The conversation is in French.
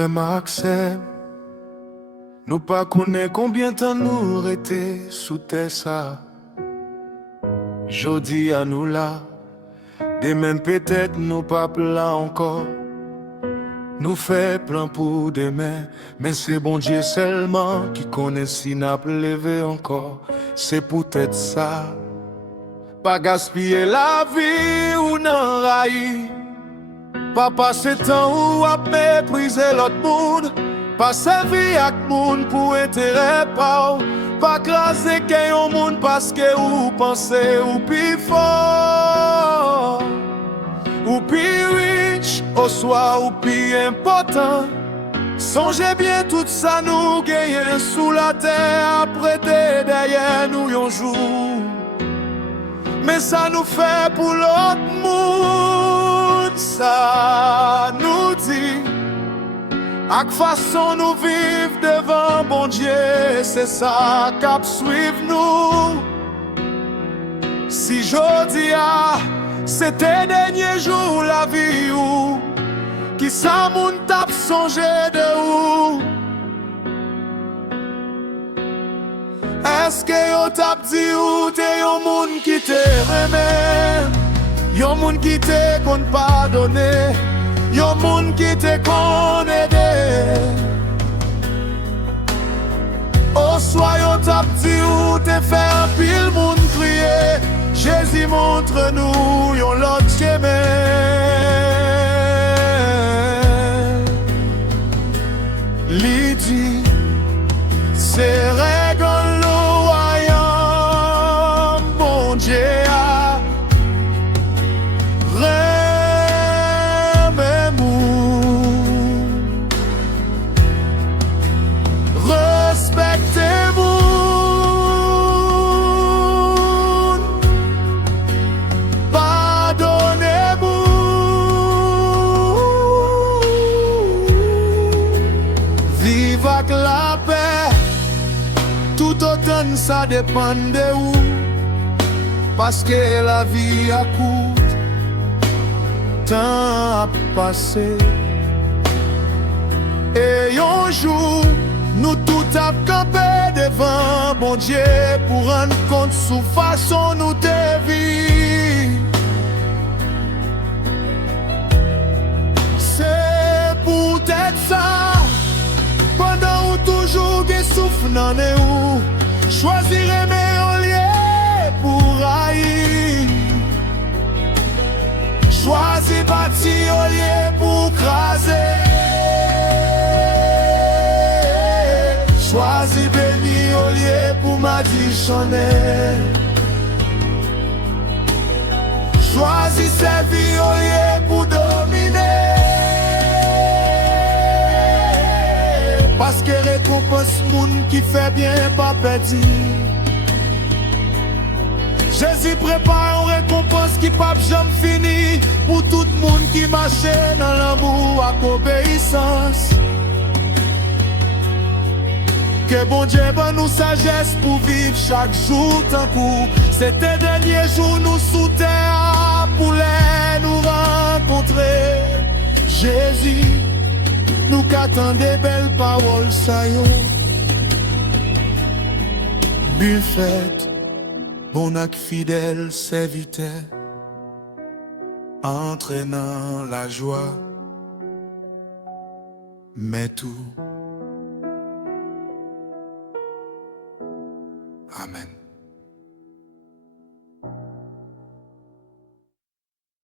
vraiment accès. Nous pas connaît combien de temps nous restés sous terre ça. Jodi à nous là, demain peut-être nous pas là encore. Nous fait plein pour demain, mais c'est bon Dieu seulement qui connaît si n'a pas levé encore. C'est peut-être ça, pas gaspiller la vie ou non railler. Pas passer temps ou à mépriser l'autre monde. Pas servir à monde pour intérêt pas craser qu'un monde parce que ou pensez ou plus fort ou plus riche au soir ou plus important. Songez bien tout ça nous gagnons sous la terre après derrière nous un jour. Mais ça nous fait pour l'autre monde, ça nous dit. À quelle façon nous vivons devant bon Dieu, c'est ça qui suive nous. Si jodi a, c'était dernier jour la vie ou qui ça moun tap songé de ou. Est-ce que yo tap di ou te yon moun qui te remet, yon moun qui te kon pardonner, yon moun qui te kon aider. Au soir yo tap di ou te fè un pile moun crier, Jésus montre nous yon l'autre chemin. Li di c'est règle royaume bon Dieu a la paix, tout autant ça dépend de où, parce que la vie a court, temps a passé. Et un jour, nous tout a campé devant bon Dieu pour rendre compte sous façon nous te vie. C'est peut-être ça. Pendant ou toujours que souffle n'en est où, choisirez mes lieux pour haïr. Choisis bâti au lieu pour craser. Choisis béni au lieu pour m'additionner. Choisis servir au lieu pour dominer. Parce que récompense moun qui fait bien pas perdu. Jésus prépare une récompense qui pas jamais fini pour tout le monde qui marche dans l'amour à l'obéissance. Que bon Dieu donne nous sagesse pour vivre chaque jour tant coup. C'était dernier jour nous sous terre pour les nous rencontrer. Jésus nous qu'attend des belles paroles, ça yo. Bien fait, bon acte fidèle, serviteur, entraînant la joie, mais tout. Amen.